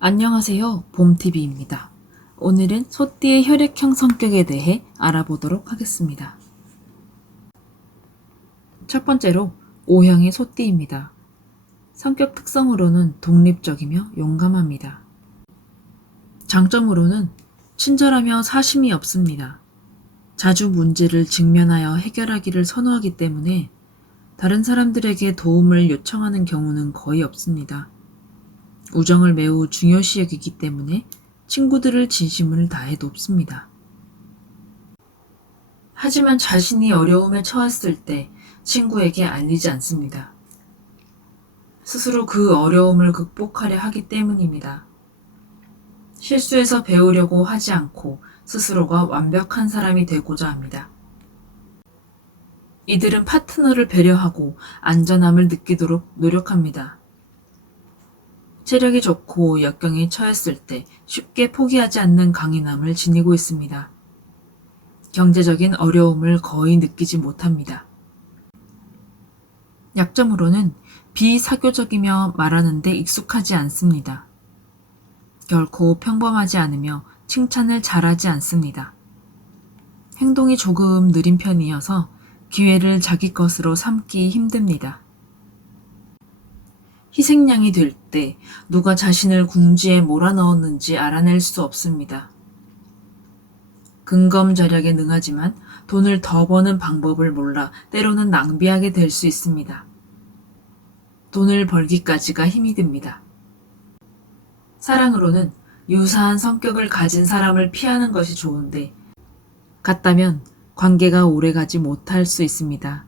안녕하세요. 봄TV입니다. 오늘은 소띠의 혈액형 성격에 대해 알아보도록 하겠습니다. 첫 번째로 O형의 소띠입니다. 성격 특성으로는 독립적이며 용감합니다. 장점으로는 친절하며 사심이 없습니다. 자주 문제를 직면하여 해결하기를 선호하기 때문에 다른 사람들에게 도움을 요청하는 경우는 거의 없습니다. 우정을 매우 중요시 여기기 때문에 친구들을 진심을 다해 돕습니다. 하지만 자신이 어려움에 처했을 때 친구에게 알리지 않습니다. 스스로 그 어려움을 극복하려 하기 때문입니다. 실수에서 배우려고 하지 않고 스스로가 완벽한 사람이 되고자 합니다. 이들은 파트너를 배려하고 안전함을 느끼도록 노력합니다. 체력이 좋고 역경에 처했을 때 쉽게 포기하지 않는 강인함을 지니고 있습니다. 경제적인 어려움을 거의 느끼지 못합니다. 약점으로는 비사교적이며 말하는 데 익숙하지 않습니다. 결코 평범하지 않으며 칭찬을 잘하지 않습니다. 행동이 조금 느린 편이어서 기회를 자기 것으로 삼기 힘듭니다. 희생양이 될 때 누가 자신을 궁지에 몰아넣었는지 알아낼 수 없습니다. 근검절약에 능하지만 돈을 더 버는 방법을 몰라 때로는 낭비하게 될 수 있습니다. 돈을 벌기까지가 힘이 듭니다. 사랑으로는 유사한 성격을 가진 사람을 피하는 것이 좋은데 같다면 관계가 오래가지 못할 수 있습니다.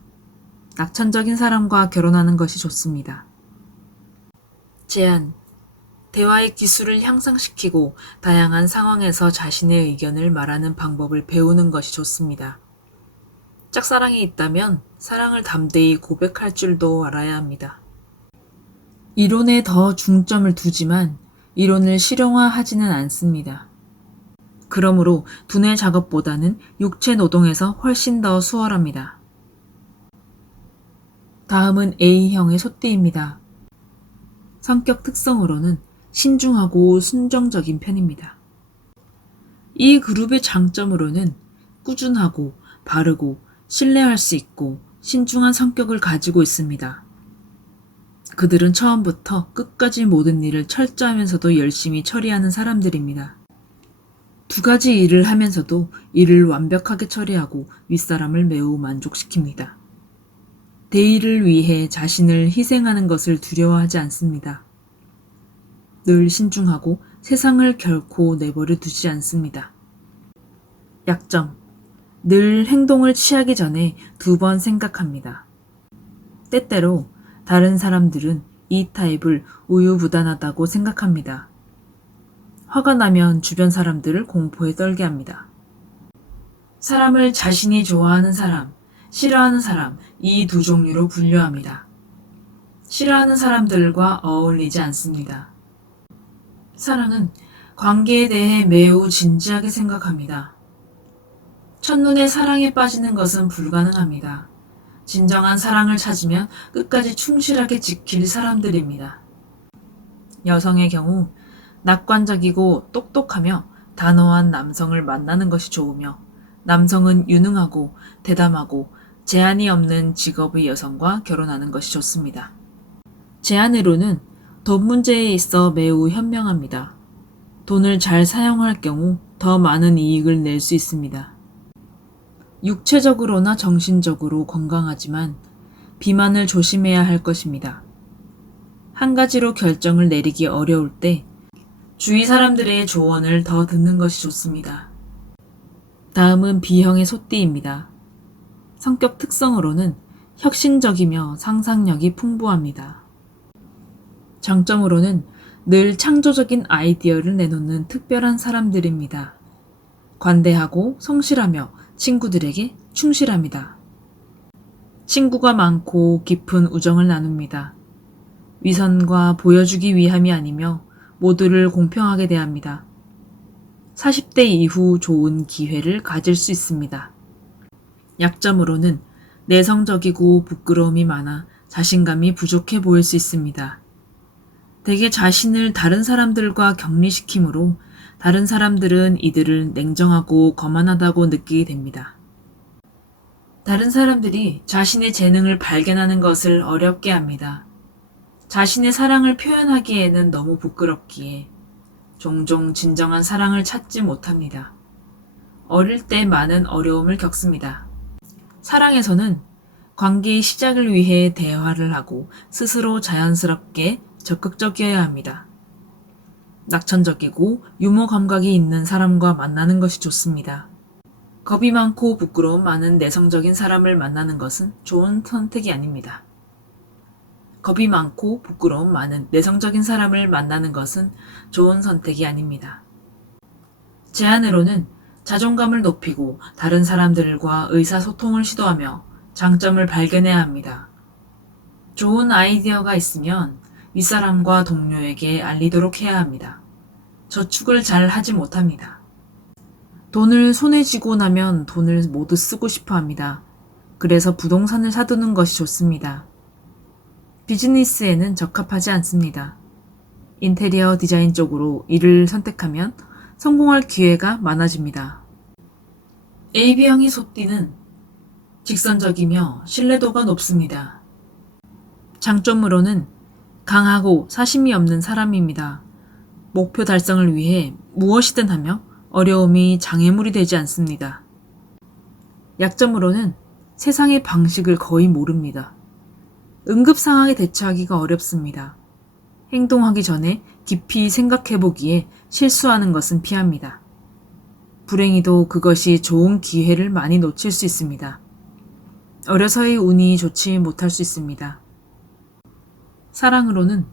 낙천적인 사람과 결혼하는 것이 좋습니다. 제안. 대화의 기술을 향상시키고 다양한 상황에서 자신의 의견을 말하는 방법을 배우는 것이 좋습니다. 짝사랑이 있다면 사랑을 담대히 고백할 줄도 알아야 합니다. 이론에 더 중점을 두지만 이론을 실용화하지는 않습니다. 그러므로 두뇌 작업보다는 육체 노동에서 훨씬 더 수월합니다. 다음은 A형의 소띠입니다. 성격 특성으로는 신중하고 순정적인 편입니다. 이 그룹의 장점으로는 꾸준하고 바르고 신뢰할 수 있고 신중한 성격을 가지고 있습니다. 그들은 처음부터 끝까지 모든 일을 철저하면서도 열심히 처리하는 사람들입니다. 두 가지 일을 하면서도 일을 완벽하게 처리하고 윗사람을 매우 만족시킵니다. 대의를 위해 자신을 희생하는 것을 두려워하지 않습니다. 늘 신중하고 세상을 결코 내버려 두지 않습니다. 약점. 늘 행동을 취하기 전에 2번 생각합니다. 때때로 다른 사람들은 이 타입을 우유부단하다고 생각합니다. 화가 나면 주변 사람들을 공포에 떨게 합니다. 사람을 자신이 좋아하는 사람, 싫어하는 사람, 이 두 종류로 분류합니다. 싫어하는 사람들과 어울리지 않습니다. 사랑은 관계에 대해 매우 진지하게 생각합니다. 첫눈에 사랑에 빠지는 것은 불가능합니다. 진정한 사랑을 찾으면 끝까지 충실하게 지킬 사람들입니다. 여성의 경우 낙관적이고 똑똑하며 단호한 남성을 만나는 것이 좋으며 남성은 유능하고 대담하고 제한이 없는 직업의 여성과 결혼하는 것이 좋습니다. 제안으로는 돈 문제에 있어 매우 현명합니다. 돈을 잘 사용할 경우 더 많은 이익을 낼 수 있습니다. 육체적으로나 정신적으로 건강하지만 비만을 조심해야 할 것입니다. 한 가지로 결정을 내리기 어려울 때 주위 사람들의 조언을 더 듣는 것이 좋습니다. 다음은 B형의 소띠입니다. 성격 특성으로는 혁신적이며 상상력이 풍부합니다. 장점으로는 늘 창조적인 아이디어를 내놓는 특별한 사람들입니다. 관대하고 성실하며 친구들에게 충실합니다. 친구가 많고 깊은 우정을 나눕니다. 위선과 보여주기 위함이 아니며 모두를 공평하게 대합니다. 40대 이후 좋은 기회를 가질 수 있습니다. 약점으로는 내성적이고 부끄러움이 많아 자신감이 부족해 보일 수 있습니다. 대개 자신을 다른 사람들과 격리시키므로 다른 사람들은 이들을 냉정하고 거만하다고 느끼게 됩니다. 다른 사람들이 자신의 재능을 발견하는 것을 어렵게 합니다. 자신의 사랑을 표현하기에는 너무 부끄럽기에 종종 진정한 사랑을 찾지 못합니다. 어릴 때 많은 어려움을 겪습니다. 사랑에서는 관계의 시작을 위해 대화를 하고 스스로 자연스럽게 적극적이어야 합니다. 낙천적이고 유머 감각이 있는 사람과 만나는 것이 좋습니다. 겁이 많고 부끄러움 많은 내성적인 사람을 만나는 것은 좋은 선택이 아닙니다. 겁이 많고 부끄러움 많은 내성적인 사람을 만나는 것은 좋은 선택이 아닙니다. 제안으로는 자존감을 높이고 다른 사람들과 의사소통을 시도하며 장점을 발견해야 합니다. 좋은 아이디어가 있으면 윗사람과 동료에게 알리도록 해야 합니다. 저축을 잘 하지 못합니다. 돈을 손에 쥐고 나면 돈을 모두 쓰고 싶어 합니다. 그래서 부동산을 사두는 것이 좋습니다. 비즈니스에는 적합하지 않습니다. 인테리어 디자인 쪽으로 일을 선택하면 성공할 기회가 많아집니다. AB형의 소띠는 직선적이며 신뢰도가 높습니다. 장점으로는 강하고 사심이 없는 사람입니다. 목표 달성을 위해 무엇이든 하며 어려움이 장애물이 되지 않습니다. 약점으로는 세상의 방식을 거의 모릅니다. 응급 상황에 대처하기가 어렵습니다. 행동하기 전에 깊이 생각해보기에 실수하는 것은 피합니다. 불행히도 그것이 좋은 기회를 많이 놓칠 수 있습니다. 어려서의 운이 좋지 못할 수 있습니다. 사랑으로는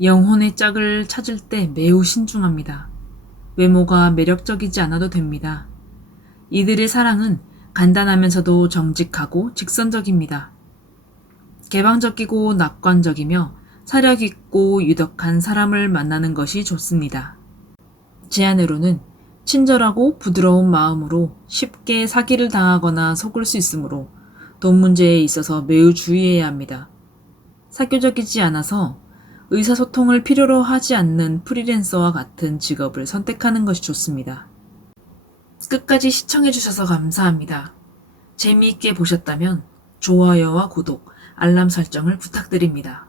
영혼의 짝을 찾을 때 매우 신중합니다. 외모가 매력적이지 않아도 됩니다. 이들의 사랑은 간단하면서도 정직하고 직선적입니다. 개방적이고 낙관적이며 사력 있고 유덕한 사람을 만나는 것이 좋습니다. 제안으로는 친절하고 부드러운 마음으로 쉽게 사기를 당하거나 속을 수 있으므로 돈 문제에 있어서 매우 주의해야 합니다. 사교적이지 않아서 의사소통을 필요로 하지 않는 프리랜서와 같은 직업을 선택하는 것이 좋습니다. 끝까지 시청해주셔서 감사합니다. 재미있게 보셨다면 좋아요와 구독, 알람 설정을 부탁드립니다.